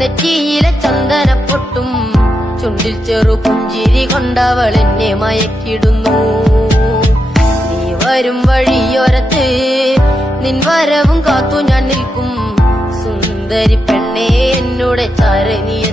നെറ്റിയിലെ ചന്ദനപ്പൊട്ടും ചുണ്ടിൽ ചെറു പുഞ്ചിരി കൊണ്ടവൾ എന്നെ മയക്കിടുന്നു. നീ വരും വഴിയോരത്ത് നിൻ വരവും കാത്തു ഞാൻ നിൽക്കും. സുന്ദരി പെണ്ണേ എന്നോട് ചാരനീയ